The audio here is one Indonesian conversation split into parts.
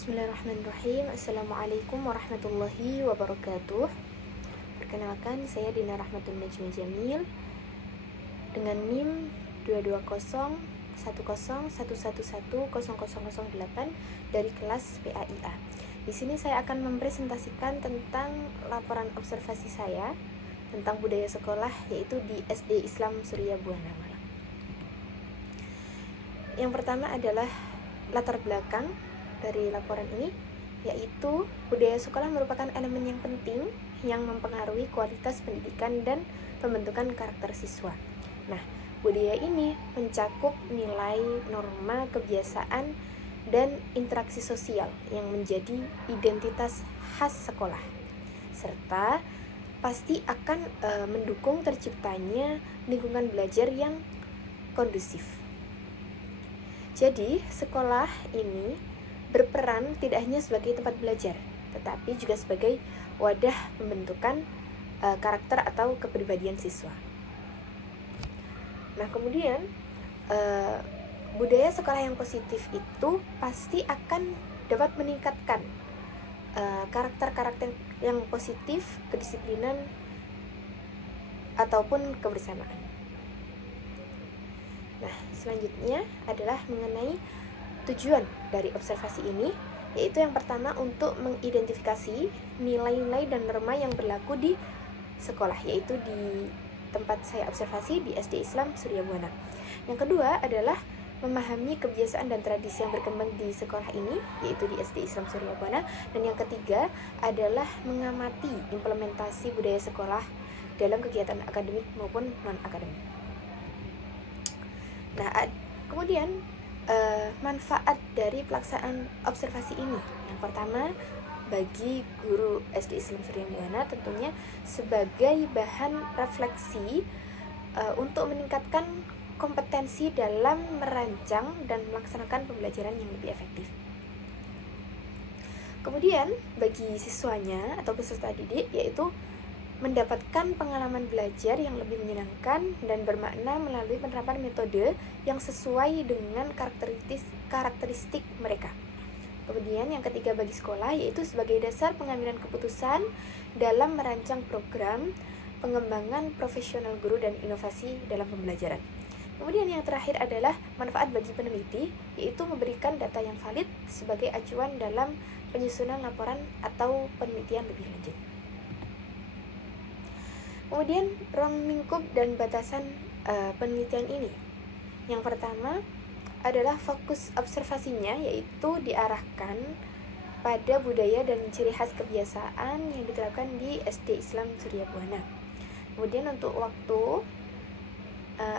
Bismillahirrahmanirrahim. Assalamualaikum warahmatullahi wabarakatuh. Perkenalkan, saya Dina Rahmatul Najmi Jamil dengan NIM 2201011110008 dari kelas PAIA. Di sini saya akan mempresentasikan tentang laporan observasi saya tentang budaya sekolah, yaitu di SD Islam Surya Buana Malang. Yang pertama adalah latar belakang dari laporan ini, yaitu budaya sekolah merupakan elemen yang penting yang mempengaruhi kualitas pendidikan dan pembentukan karakter siswa. Nah, budaya ini mencakup nilai, norma, kebiasaan, dan interaksi sosial yang menjadi identitas khas sekolah, serta pasti akan mendukung terciptanya lingkungan belajar yang kondusif. Jadi, sekolah ini berperan tidak hanya sebagai tempat belajar, tetapi juga sebagai wadah pembentukan karakter atau kepribadian siswa. Nah, kemudian budaya sekolah yang positif itu pasti akan dapat meningkatkan karakter-karakter yang positif, kedisiplinan, ataupun kebersamaan. Nah, selanjutnya adalah mengenai tujuan dari observasi ini, yaitu yang pertama untuk mengidentifikasi nilai-nilai dan norma yang berlaku di sekolah, yaitu di tempat saya observasi di SD Islam Surya Buana. Yang kedua adalah memahami kebiasaan dan tradisi yang berkembang di sekolah ini, yaitu di SD Islam Surya Buana. Dan yang ketiga adalah mengamati implementasi budaya sekolah dalam kegiatan akademik maupun non-akademik. Nah, kemudian manfaat dari pelaksanaan observasi ini. Yang pertama, bagi guru SD Islam Surya Buana tentunya sebagai bahan refleksi untuk meningkatkan kompetensi dalam merancang dan melaksanakan pembelajaran yang lebih efektif. Kemudian bagi siswanya atau peserta didik, yaitu mendapatkan pengalaman belajar yang lebih menyenangkan dan bermakna melalui penerapan metode yang sesuai dengan karakteristik mereka. Kemudian yang ketiga bagi sekolah, yaitu sebagai dasar pengambilan keputusan dalam merancang program pengembangan profesional guru dan inovasi dalam pembelajaran. Kemudian yang terakhir adalah manfaat bagi peneliti, yaitu memberikan data yang valid sebagai acuan dalam penyusunan laporan atau penelitian lebih lanjut. Kemudian ruang lingkup dan batasan penelitian ini. Yang pertama adalah fokus observasinya, yaitu diarahkan pada budaya dan ciri khas kebiasaan yang diterapkan di SD Islam Surya Buana. Kemudian untuk waktu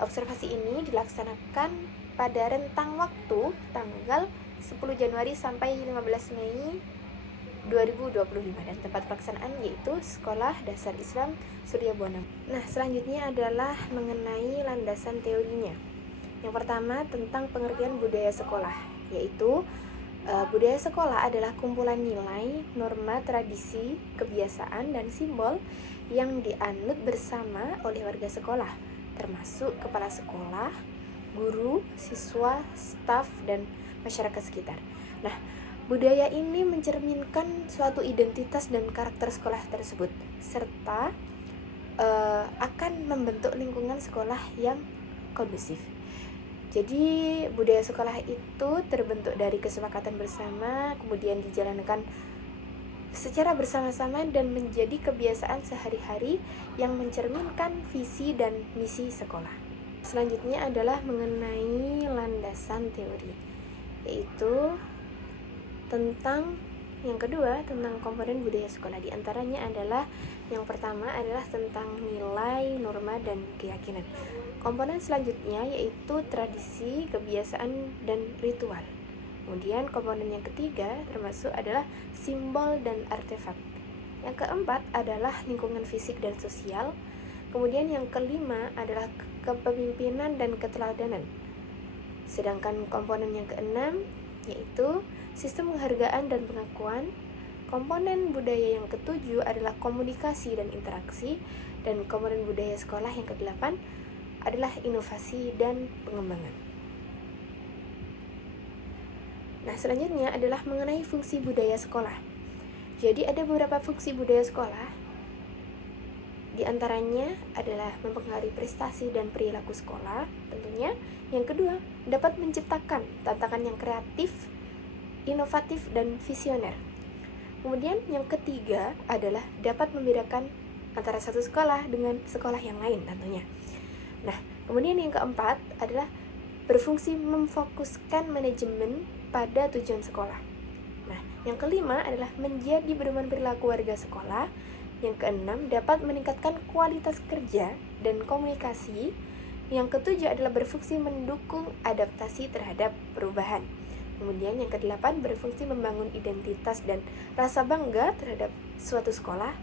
observasi ini dilaksanakan pada rentang waktu tanggal 10 Januari sampai 15 Mei 2025 dan tempat pelaksanaan yaitu Sekolah Dasar Islam Surya Buana. Nah, selanjutnya adalah mengenai landasan teorinya. Yang pertama tentang pengertian budaya sekolah, yaitu budaya sekolah adalah kumpulan nilai, norma, tradisi, kebiasaan, dan simbol yang dianut bersama oleh warga sekolah, termasuk kepala sekolah, guru, siswa, staf, dan masyarakat sekitar. Nah, budaya ini mencerminkan suatu identitas dan karakter sekolah tersebut, serta akan membentuk lingkungan sekolah yang kondusif. Jadi, budaya sekolah itu terbentuk dari kesepakatan bersama, kemudian dijalankan secara bersama-sama dan menjadi kebiasaan sehari-hari yang mencerminkan visi dan misi sekolah. Selanjutnya adalah mengenai landasan teori, yaitu tentang yang kedua tentang komponen budaya sekolah. Di antaranya adalah yang pertama adalah tentang nilai, norma, dan keyakinan. Komponen selanjutnya yaitu tradisi, kebiasaan, dan ritual. Kemudian komponen yang ketiga termasuk adalah simbol dan artefak. Yang keempat adalah lingkungan fisik dan sosial. Kemudian yang kelima adalah kepemimpinan dan keteladanan. Sedangkan komponen yang keenam yaitu sistem penghargaan dan pengakuan. Komponen budaya yang ketujuh adalah komunikasi dan interaksi. Dan komponen budaya sekolah yang kedelapan adalah inovasi dan pengembangan. Nah, selanjutnya adalah mengenai fungsi budaya sekolah. Jadi ada beberapa fungsi budaya sekolah. Di antaranya adalah mempengaruhi prestasi dan perilaku sekolah tentunya. Yang kedua, dapat menciptakan tantangan yang kreatif, inovatif, dan visioner. Kemudian yang ketiga adalah dapat membedakan antara satu sekolah dengan sekolah yang lain tentunya. Nah, kemudian yang keempat adalah berfungsi memfokuskan manajemen pada tujuan sekolah. Nah, yang kelima adalah menjadi pedoman perilaku warga sekolah. Yang keenam, dapat meningkatkan kualitas kerja dan komunikasi. Yang ketujuh adalah berfungsi mendukung adaptasi terhadap perubahan. Kemudian yang kedelapan, berfungsi membangun identitas dan rasa bangga terhadap suatu sekolah.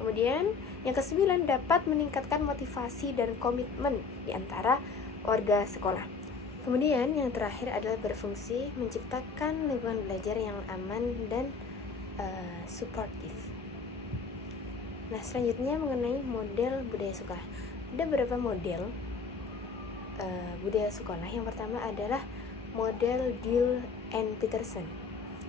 Kemudian yang kesembilan, dapat meningkatkan motivasi dan komitmen di antara warga sekolah. Kemudian yang terakhir adalah berfungsi menciptakan lingkungan belajar yang aman dan suportif. Nah, selanjutnya mengenai model budaya sekolah. Ada beberapa model budaya sekolah. Yang pertama adalah model Gill and Peterson.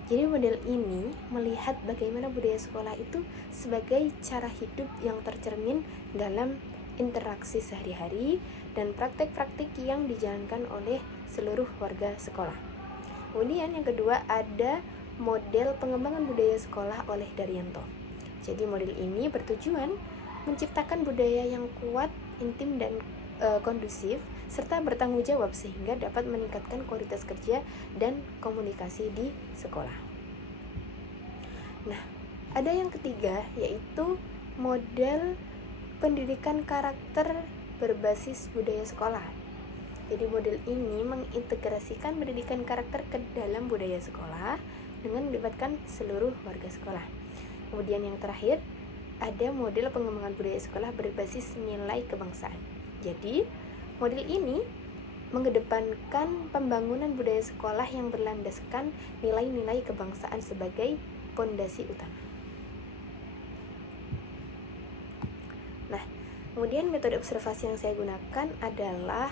Jadi model ini melihat bagaimana budaya sekolah itu sebagai cara hidup yang tercermin dalam interaksi sehari-hari dan praktek-praktik yang dijalankan oleh seluruh warga sekolah. Kemudian yang kedua ada model pengembangan budaya sekolah oleh Daryanto. Jadi model ini bertujuan menciptakan budaya yang kuat, intim, dan kondusif serta bertanggung jawab sehingga dapat meningkatkan kualitas kerja dan komunikasi di sekolah. Nah, ada yang ketiga yaitu model pendidikan karakter berbasis budaya sekolah. Jadi model ini mengintegrasikan pendidikan karakter ke dalam budaya sekolah dengan melibatkan seluruh warga sekolah. Kemudian yang terakhir ada model pengembangan budaya sekolah berbasis nilai kebangsaan. Jadi, model ini mengedepankan pembangunan budaya sekolah yang berlandaskan nilai-nilai kebangsaan sebagai pondasi utama. Nah, kemudian metode observasi yang saya gunakan adalah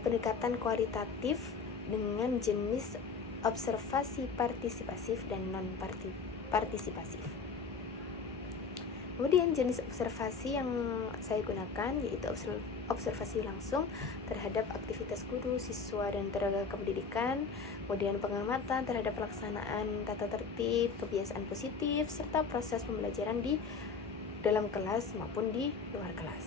pendekatan kualitatif dengan jenis observasi partisipasif dan non-partisipasif. Kemudian jenis observasi yang saya gunakan yaitu observasi langsung terhadap aktivitas guru, siswa, dan tenaga kependidikan. Kemudian pengamatan terhadap pelaksanaan tata tertib, kebiasaan positif, serta proses pembelajaran di dalam kelas maupun di luar kelas.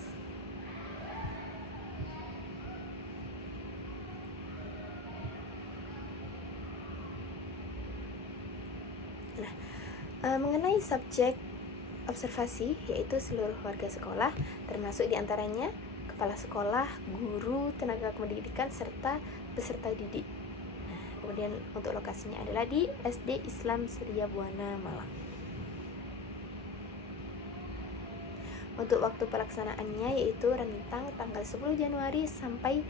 Nah, mengenai subjek observasi yaitu seluruh warga sekolah, termasuk diantaranya kepala sekolah, guru, tenaga pendidikan, serta peserta didik. Nah, kemudian untuk lokasinya adalah di SD Islam Surya Buana Malang. Untuk waktu pelaksanaannya yaitu rentang tanggal 10 Januari sampai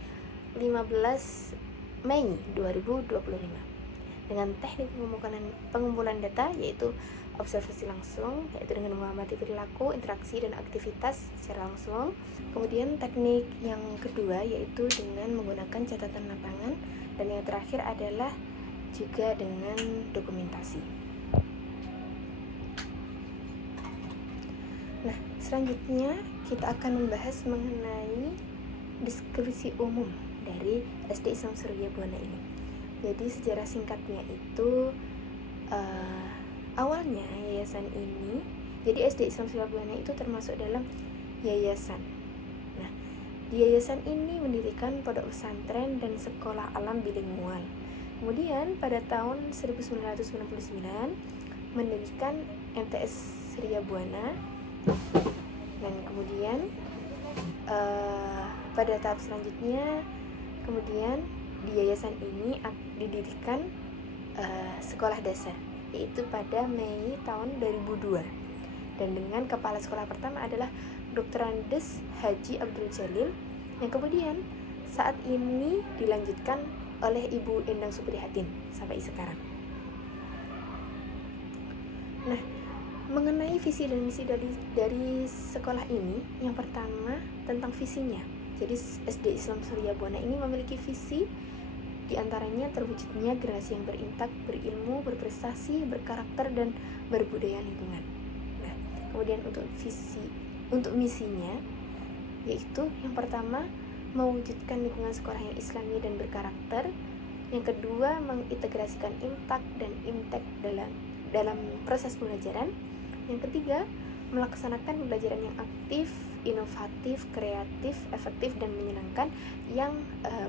15 Mei 2025 dengan teknik pengumpulan data yaitu observasi langsung, yaitu dengan mengamati perilaku, interaksi, dan aktivitas secara langsung. Kemudian teknik yang kedua yaitu dengan menggunakan catatan lapangan, dan yang terakhir adalah juga dengan dokumentasi. Nah, selanjutnya kita akan membahas mengenai deskripsi umum dari SD Islam Surya Buana ini. Jadi sejarah singkatnya itu awalnya yayasan ini, jadi SD Islam Surya Buana itu termasuk dalam yayasan. Nah, di yayasan ini mendirikan pondok pesantren dan sekolah alam bilingual. Kemudian pada tahun 1999 mendirikan MTS Surya Buana, dan kemudian pada tahap selanjutnya kemudian di yayasan ini didirikan sekolah dasar, yaitu pada Mei tahun 2002, dan dengan kepala sekolah pertama adalah Dr. Andes Haji Abdul Jalil, yang kemudian saat ini dilanjutkan oleh Ibu Endang Suprihatin sampai sekarang. Nah, mengenai visi dan misi dari sekolah ini, yang pertama tentang visinya. Jadi SD Islam Surya Buana ini memiliki visi Di antaranya terwujudnya generasi yang berintak, berilmu, berprestasi, berkarakter, dan berbudaya lingkungan. Nah, kemudian untuk misinya, yaitu yang pertama, mewujudkan lingkungan sekolah yang islami dan berkarakter. Yang kedua, mengintegrasikan impact dan impact dalam proses pembelajaran. Yang ketiga, melaksanakan pembelajaran yang aktif, inovatif, kreatif, efektif, dan menyenangkan yang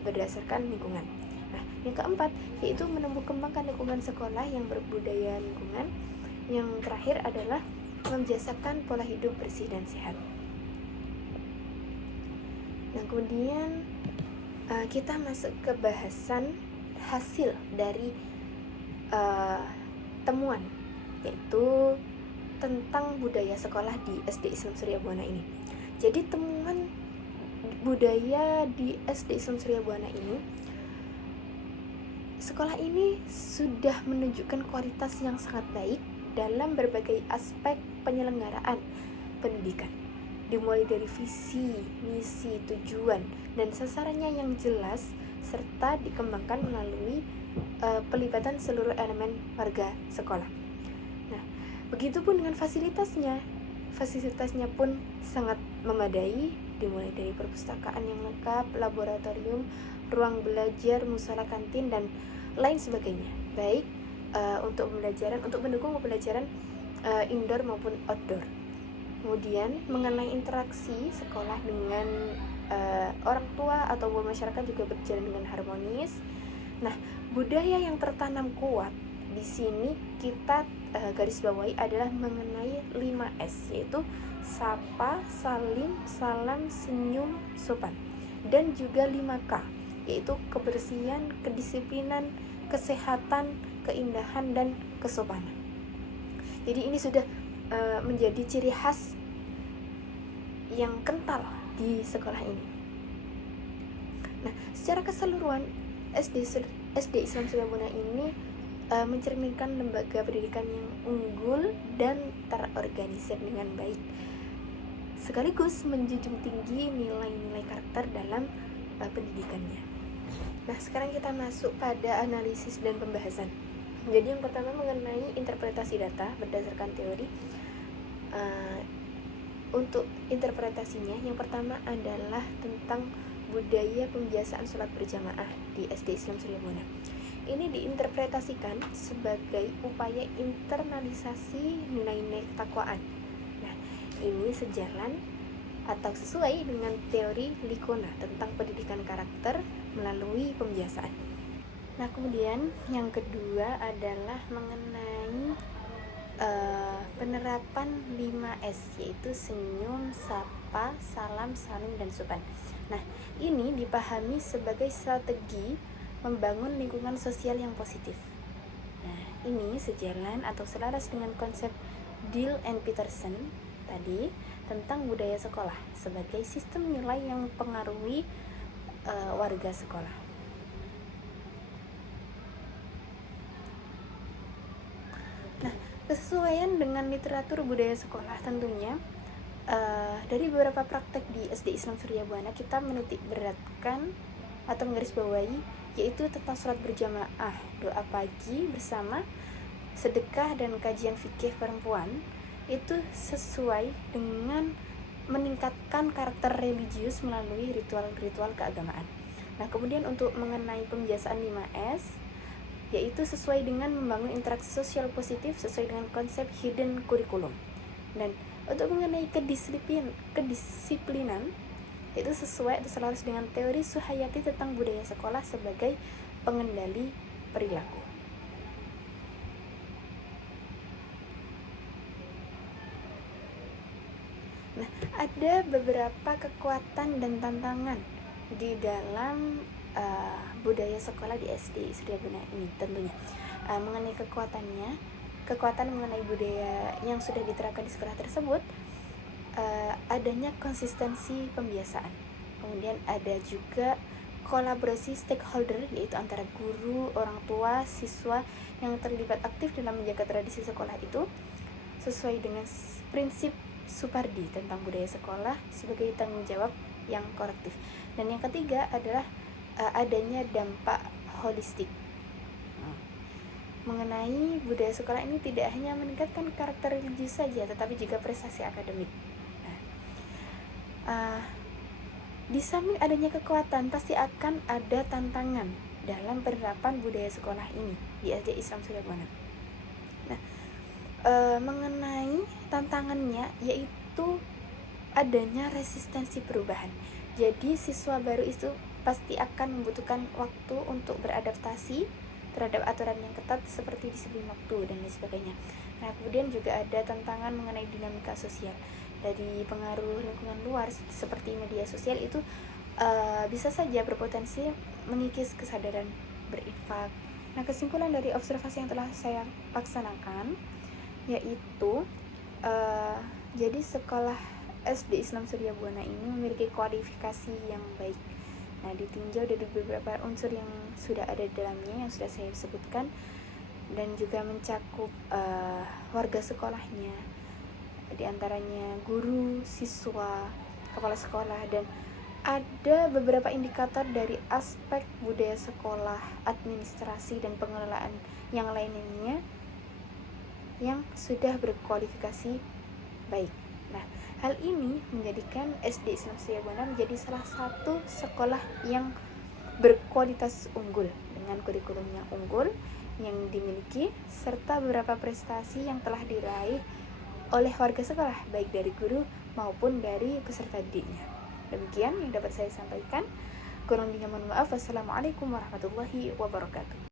berdasarkan lingkungan. Nah, yang keempat, yaitu menumbuh kembangkan lingkungan sekolah yang berbudaya lingkungan. Yang terakhir adalah membiasakan pola hidup bersih dan sehat. Nah, kemudian kita masuk ke bahasan hasil dari temuan, yaitu tentang budaya sekolah di SD Islam Surya Buana ini. Jadi temuan budaya di SD Islam Surya Buana ini, sekolah ini sudah menunjukkan kualitas yang sangat baik dalam berbagai aspek penyelenggaraan pendidikan, dimulai dari visi, misi, tujuan, dan sasarannya yang jelas, serta dikembangkan melalui pelibatan seluruh elemen warga sekolah. Nah, begitupun dengan fasilitasnya. Fasilitasnya pun sangat memadai, dimulai dari perpustakaan yang lengkap, laboratorium, ruang belajar, musola, kantin, dan lain sebagainya. Baik untuk mendukung pembelajaran indoor maupun outdoor. Kemudian mengenai interaksi sekolah dengan orang tua ataupun masyarakat juga berjalan dengan harmonis. Nah, budaya yang tertanam kuat di sini kita garis bawahi adalah mengenai 5S, yaitu sapa, salim, salam, senyum, sopan. Dan juga 5K, yaitu kebersihan, kedisiplinan, kesehatan, keindahan, dan kesopanan. Jadi ini sudah menjadi ciri khas yang kental di sekolah ini. Nah, secara keseluruhan SD Islam Surya Buana ini mencerminkan lembaga pendidikan yang unggul dan terorganisir dengan baik, sekaligus menjunjung tinggi nilai-nilai karakter dalam pendidikannya. Nah, sekarang kita masuk pada analisis dan pembahasan. Jadi yang pertama mengenai interpretasi data berdasarkan teori. Untuk interpretasinya, yang pertama adalah tentang budaya pembiasaan sholat berjamaah di SD Islam Surya Buana. Ini diinterpretasikan sebagai upaya internalisasi nilai-nilai ketakwaan. Nah, ini sejalan atau sesuai dengan teori Likona tentang pendidikan karakter melalui pembiasaan. Nah, kemudian yang kedua adalah mengenai penerapan 5S, yaitu senyum, sapa, salam, salim, dan sopan. Nah, ini dipahami sebagai strategi membangun lingkungan sosial yang positif. Nah, ini sejalan atau selaras dengan konsep Dill and Peterson tadi tentang budaya sekolah sebagai sistem nilai yang mempengaruhi warga sekolah. Nah, kesesuaian dengan literatur budaya sekolah tentunya dari beberapa praktek di SD Islam Surya Buana kita menitik beratkan atau menggarisbawahi, yaitu tentang sholat berjamaah, doa pagi bersama, sedekah, dan kajian fikih perempuan. Itu sesuai dengan meningkatkan karakter religius melalui ritual-ritual keagamaan. Nah, kemudian untuk mengenai pembiasaan 5S, yaitu sesuai dengan membangun interaksi sosial positif sesuai dengan konsep hidden curriculum. Dan untuk mengenai kedisiplinan, itu sesuai atau selaras dengan teori Suhayati tentang budaya sekolah sebagai pengendali perilaku. Nah, ada beberapa kekuatan dan tantangan di dalam budaya sekolah di SD Surya Buana ini tentunya. Mengenai kekuatan mengenai budaya yang sudah diterapkan di sekolah tersebut, adanya konsistensi pembiasaan. Kemudian ada juga kolaborasi stakeholder, yaitu antara guru, orang tua, siswa yang terlibat aktif dalam menjaga tradisi sekolah itu sesuai dengan prinsip Supardi tentang budaya sekolah sebagai tanggung jawab yang kolektif. Dan yang ketiga adalah adanya dampak holistik. Mengenai budaya sekolah ini tidak hanya meningkatkan karakter religius saja, tetapi juga prestasi akademik. Di samping adanya kekuatan, pasti akan ada tantangan dalam penerapan budaya sekolah ini di SD Islam Surya Buana. Mengenai tantangannya yaitu adanya resistensi perubahan. Jadi siswa baru itu pasti akan membutuhkan waktu untuk beradaptasi terhadap aturan yang ketat seperti disiplin waktu dan lain sebagainya. Nah, kemudian juga ada tantangan mengenai dinamika sosial dari pengaruh lingkungan luar seperti media sosial itu bisa saja berpotensi mengikis kesadaran berinfak. Nah, kesimpulan dari observasi yang telah saya laksanakan yaitu jadi sekolah SD Islam Surya Buana ini memiliki kualifikasi yang baik. Nah, ditinjau dari beberapa unsur yang sudah ada di dalamnya yang sudah saya sebutkan, dan juga mencakup warga sekolahnya, diantaranya guru, siswa, kepala sekolah, dan ada beberapa indikator dari aspek budaya sekolah, administrasi, dan pengelolaan yang lainnya yang sudah berkualifikasi baik. Nah, hal ini menjadikan SD Islam Surya Buana menjadi salah satu sekolah yang berkualitas unggul dengan kurikulum yang unggul yang dimiliki serta beberapa prestasi yang telah diraih oleh warga sekolah baik dari guru maupun dari peserta didiknya. Demikian yang dapat saya sampaikan. Kurang lebihnya mohon maaf. Wassalamualaikum warahmatullahi wabarakatuh.